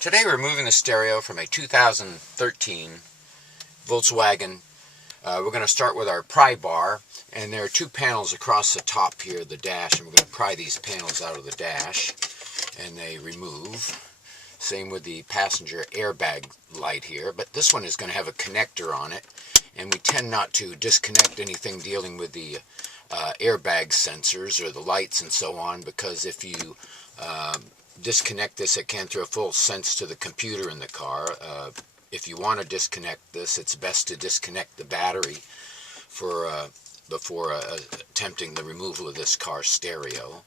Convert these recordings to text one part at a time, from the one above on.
Today we're moving the stereo from a 2013 Volkswagen. We're going to start with our pry bar, and there are two panels across the top here of the dash, and we're going to pry these panels out of the dash, and they remove. Same with the passenger airbag light here, but this one is going to have a connector on it, and we tend not to disconnect anything dealing with the airbag sensors or the lights and so on, because if you disconnect this, it can throw full sense to the computer in the car. If you want to disconnect this, it's best to disconnect the battery before attempting the removal of this car stereo.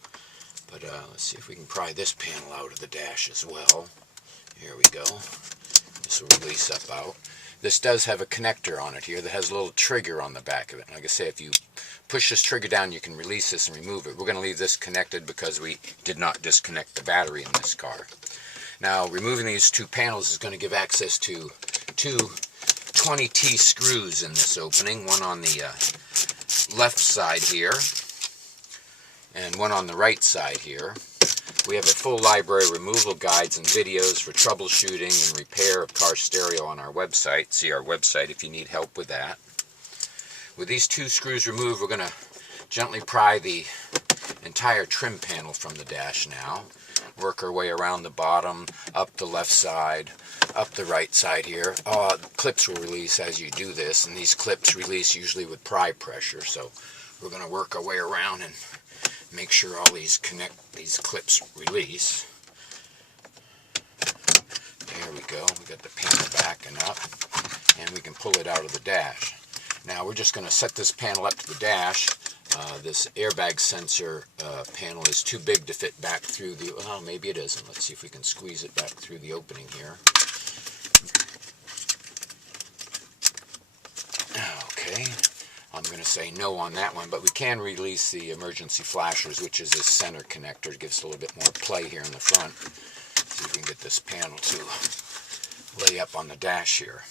But let's see if we can pry this panel out of the dash as well. Here we go. This will release up out. This does have a connector on it here that has a little trigger on the back of it. Like I say, if you push this trigger down, you can release this and remove it. We're going to leave this connected because we did not disconnect the battery in this car. Now, removing these two panels is going to give access to two 20T screws in this opening, one on the left side here and one on the right side here. We have a full library of removal guides and videos for troubleshooting and repair of car stereo on our website. See our website if you need help with that. With these two screws removed, we're going to gently pry the entire trim panel from the dash now. Work our way around the bottom, up the left side, up the right side here. Clips will release as you do this, and these clips release usually with pry pressure. So we're going to work our way around and make sure all these clips release. There we go. We got the panel backing up, and we can pull it out of the dash. Now we're just going to set this panel up to the dash. This airbag sensor panel is too big to fit back through the, well, maybe it isn't. Let's see if we can squeeze it back through the opening here. Okay, I'm going to say no on that one, but we can release the emergency flashers, which is this center connector. It gives a little bit more play here in the front. See if we can get this panel to lay up on the dash here.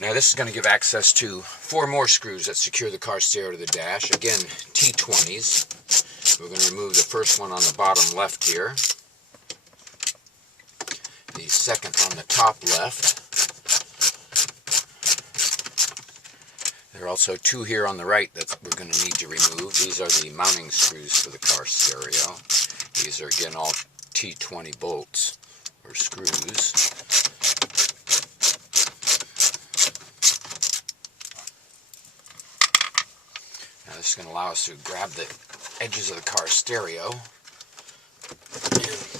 Now this is going to give access to 4 more screws that secure the car stereo to the dash. Again, T20s. We're going to remove the first one on the bottom left here. The second on the top left. There are also 2 here on the right that we're going to need to remove. These are the mounting screws for the car stereo. These are again all T20 bolts or screws. Now this is going to allow us to grab the edges of the car stereo and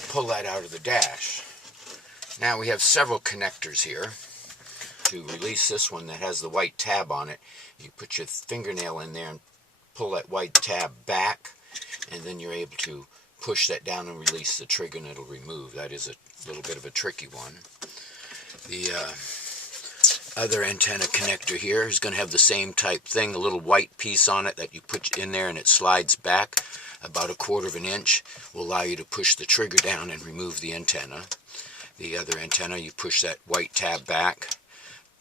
pull that out of the dash. Now we have several connectors here. To release this one that has the white tab on it, you put your fingernail in there and pull that white tab back, and then you're able to push that down and release the trigger, and it'll remove. That is a little bit of a tricky one. The other antenna connector here is going to have the same type thing, a little white piece on it that you put in there and it slides back about 1/4 of an inch. Will allow you to push the trigger down and remove the antenna. The other antenna, you push that white tab back,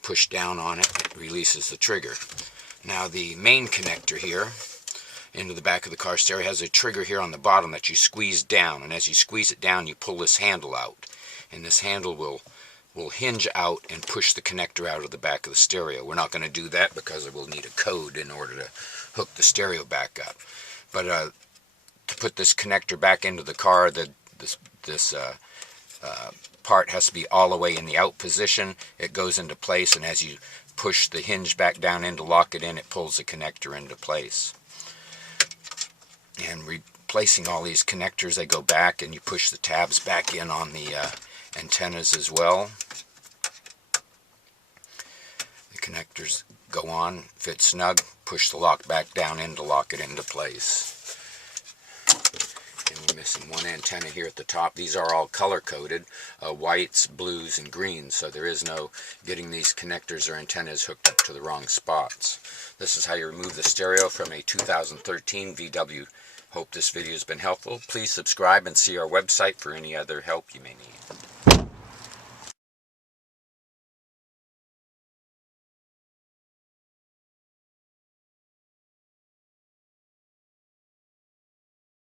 push down on it, it releases the trigger. Now the main connector here into the back of the car stereo has a trigger here on the bottom that you squeeze down, and as you squeeze it down you pull this handle out, and this handle will hinge out and push the connector out of the back of the stereo. We're not going to do that because we'll need a code in order to hook the stereo back up. But to put this connector back into the car, this part has to be all the way in the out position. It goes into place, and as you push the hinge back down in to lock it in, it pulls the connector into place. And replacing all these connectors, they go back, and you push the tabs back in on the antennas as well. The connectors go on, fit snug, push the lock back down in to lock it into place. And we're missing one antenna here at the top. These are all color coded, whites, blues, and greens, so there is no getting these connectors or antennas hooked up to the wrong spots. This is how you remove the stereo from a 2013 VW. Hope this video has been helpful. Please subscribe and see our website for any other help you may need.